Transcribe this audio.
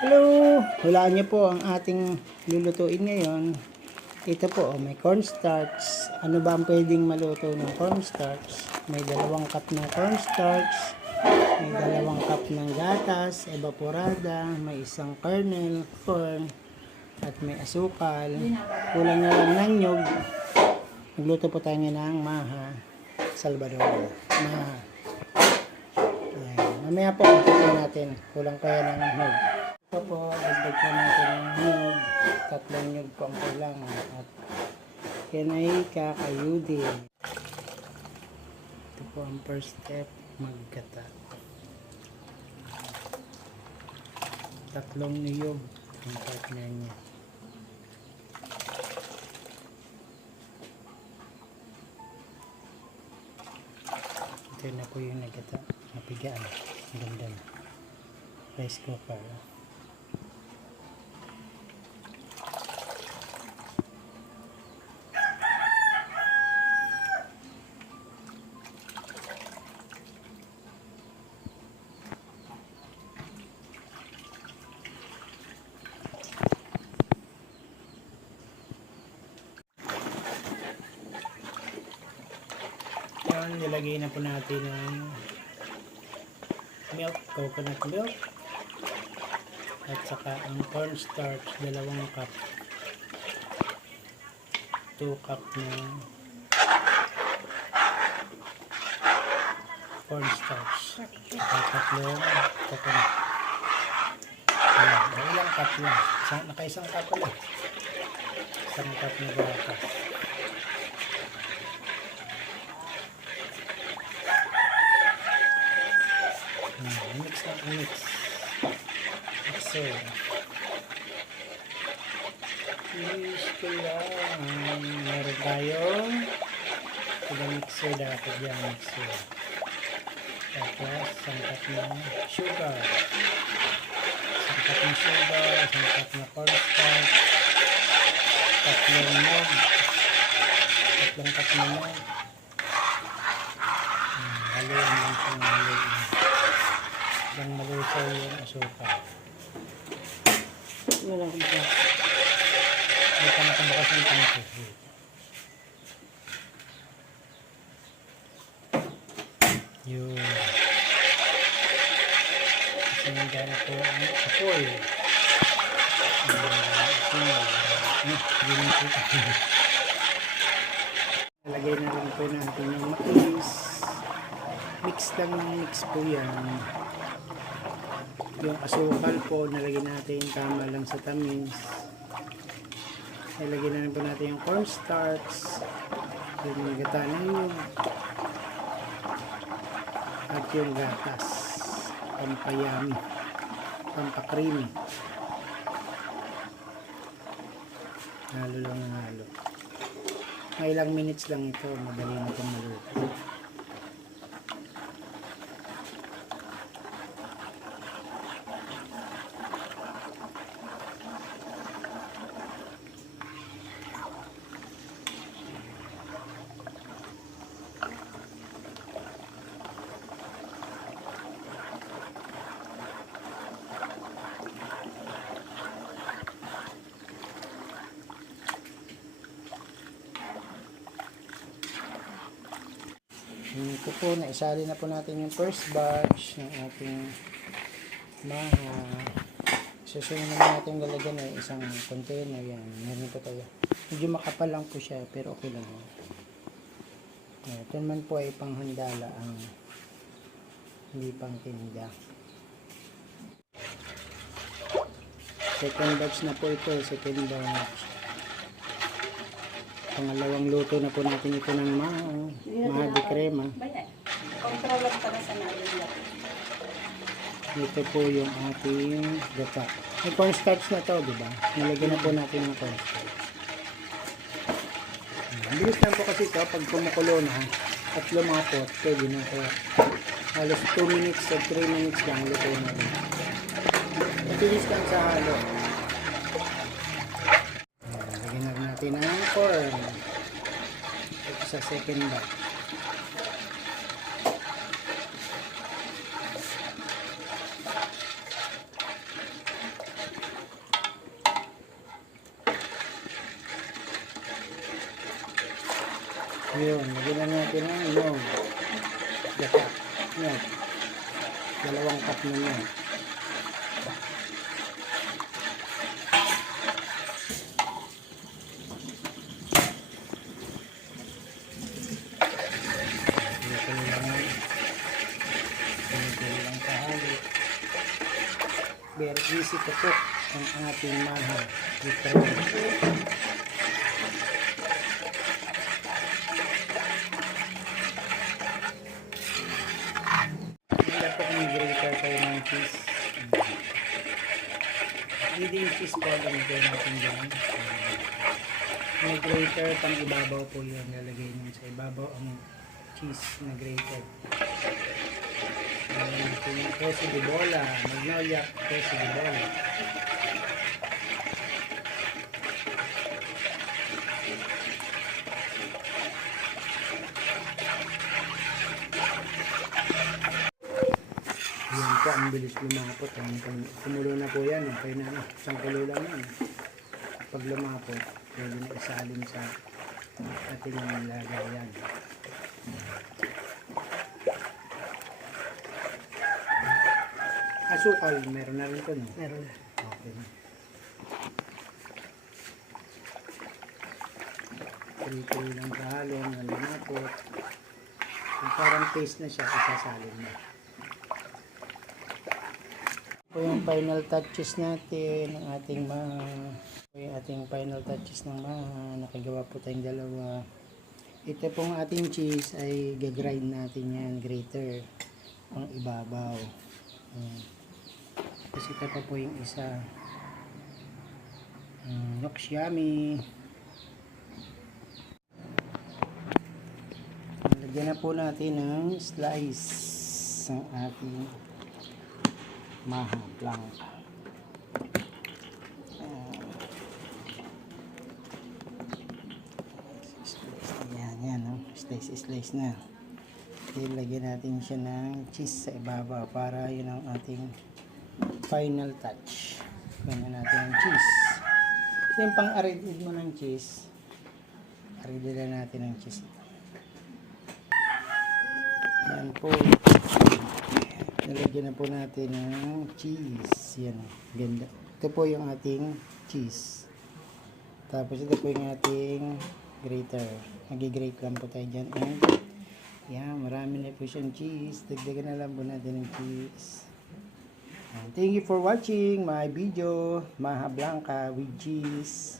Hello! Hulaan niyo po ang ating lulutuin ngayon. Ito po, may cornstarch. Ano ba ang pwedeng maluto ng cornstarch? May 2 cup ng cornstarch, may 2 cup ng gatas, evaporada, may 1 kernel, corn, at may asukal. Kulang na lang ng nyug. Magluto po tayo ngayon ng maha Salvador. Maha. Ayan. Mamaya po, ito natin. Kulang kaya ng nyug. Ito po, dagdag po natin ng nyug. 3 nyug po ang kailangan. At yan ay kakayudin. Ito po ang first step, maggata. 3 niyog ang partner niya. Ito na po yung nagata. Napigaan. Ang ganda na. Rice cooker. Yan, nilagay na po natin ng milk, coconut milk, at saka ang cornstarch, 2 cup, 2 cup na cornstarch, at 3 coconut. Ayan, ilang cup lang, naka-1 cup lang, 1 cup na gatas. Mix na mix. Mixer. Mix ko lang. Meron tayong mixer dapat yan. Mixer. Tapos, sangkat ng sugar. Sangkat ng sugar. Sangkat ng cornstarch. 3 nyug. 3 cup na nyug. Haluin lang siyang haluin. Yang malusaw yung asukal. Wala akong bukas. Hindi ka nakabukas ng tangke. Yun. Kasi nandiyan po ang apoy. Nalagay na rin po natin yung mais. Mix lang ng mix po yan. Yung asukal po, nalagyan natin tama lang sa tamis. Nalagyan na rin po natin yung cornstarch. Yung gata na yun. At yung gatas. Pampayami. Pampakrimi. Halo lang ng halo. Mga ilang minutes lang ito. Madali na itong maluto. Ito po, naisali na po natin yung first batch ng ating maha. Susunod naman natin lalagyan ay isang container. Yan, meron po tayo. Medyo makapal lang po siya, pero okay lang. Ito naman po ay panghandala ang hindi pang tinda. Second batch na po ito, second batch. Pangalawang luto na po natin ito ng maha de crema. Ito po yung ating gata. May cornstarch na to, diba? Nilagyan na po natin ng cornstarch. Bilis lang po kasi ito, pag kumukulo na, 3 mga pot, pwede na. Kaya halos 2 minutes o 3 minutes lang luto na rin. Matilis lang sa halo. Lagyan na natin ang corn. Ito sa second batch. Yun, lagyan na natin ang inog. Gata. Yan. 2 cup na yan. Ito lang kahalo. Very easy to cook ang ating maha. Dito. Hindi po kung grater tayo ng cheese. Hindi yung cheese po lang ito natin dyan. May grater pang ibabaw po yun. Lalagay nyo sa ibabaw ang cheese na grated. Yung queso de bola, magnolia queso de bola. Yan po, ang bilis lumapot. Kumulo na po yan. Okay na. Isang kulo lang yan. Pag lumapot, pwede na isalin sa ating lagayan. Asukal, meron na rin ito, no? Meron na. Okay na. Tuloy-tuloy lang kahalo, lumapot. Kung parang paste na siya, isasalin na. Ito yung final touches natin ng ating yung ating final touches ng nakagawa po tayong dalawa. Ito pong ating cheese ay gagrind natin yan, grater ang ibabaw. Tapos ito pa po yung isa, looks yummy. Lagyan na po natin ng slice ng ating maha blanca. Yan, no? Slice na. Ilagyan natin siya ng cheese sa ibabaw para yun ang ating final touch. Ganyan natin ang cheese. So yung pang-aridid mo ng cheese, aridid na natin ang cheese. Yan po. Nalagyan na po natin ng cheese. Yan, ganda. Ito po yung ating cheese. Tapos ito po yung ating grater. Nag-grate lang po tayo dyan. And yan, marami na po siyang cheese. Dagdagan na lang po natin ng cheese. And thank you for watching my video, Maha Blanca with cheese.